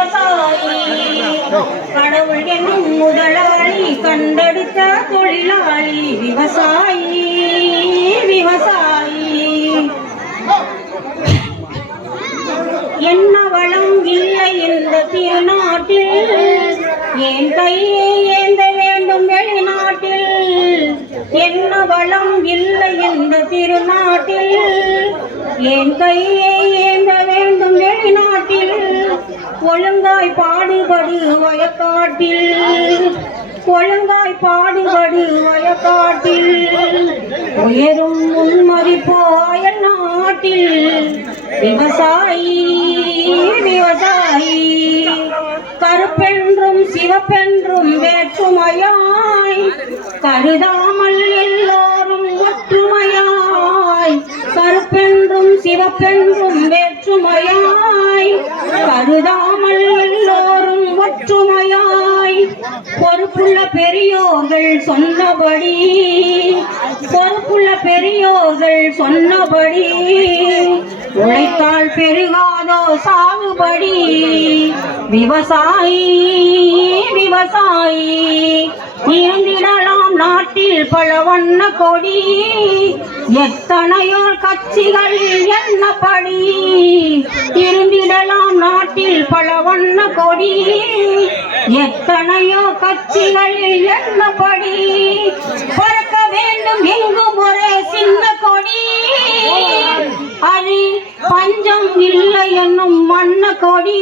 விவசாயி கடவுள் என்னும் முதலாளி கண்டெடுத்த தொழிலாளி விவசாயி விவசாயி என்ன வளம் இல்லை இந்த திருநாட்டில் என் கையை ஏந்த வேண்டும் வெளிநாட்டில் என்ன வளம் இல்லை இந்த திருநாட்டில் என் கையை ஏந்த வேண்டும் வெளிநாட்டில் ஒழுங்காய் பாடுபடு வயக்காட்டில் ஒழுங்காய் பாடுபடு வயக்காட்டில் உயரும் முன்மதிப்போ அயல் நாட்டில் விவசாயி விவசாயி கருப்பென்றும் சிவப்பென்றும் வேற்றுமையாய் கருதாமல் எல்லோரும் ஒற்றுமையாய் கருப்பென்றும் சிவப்பென்றும் வேற்றுமையாய் கருதாமல் எல்லோரும் ஒற்றுமையாய் பொறுப்புள்ள பெரியோர்கள் சொன்னபடி பொறுப்புள்ள பெரியோர்கள் சொன்னபடி உழைத்தால் பெருகாதோ சாகுபடி விவசாயி விவசாயி இருந்திடலாம் நாட்டில் பல வண்ண கொடி எத்தனையோ கட்சிகள் என்னப்படி இருந்திடலாம் நாட்டில் பல வண்ண கொடி எத்தனையோ கட்சிகள் என்னப்படி பறக்க வேண்டும் எங்கும் ஒரே சின்ன கொடி அது பஞ்சம் இல்லை என்னும் மண்ண கொடி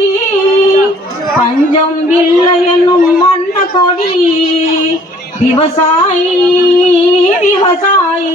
பஞ்சம் இல்லை என்னும் மண்ண கொடி விவசாயி விவசாயி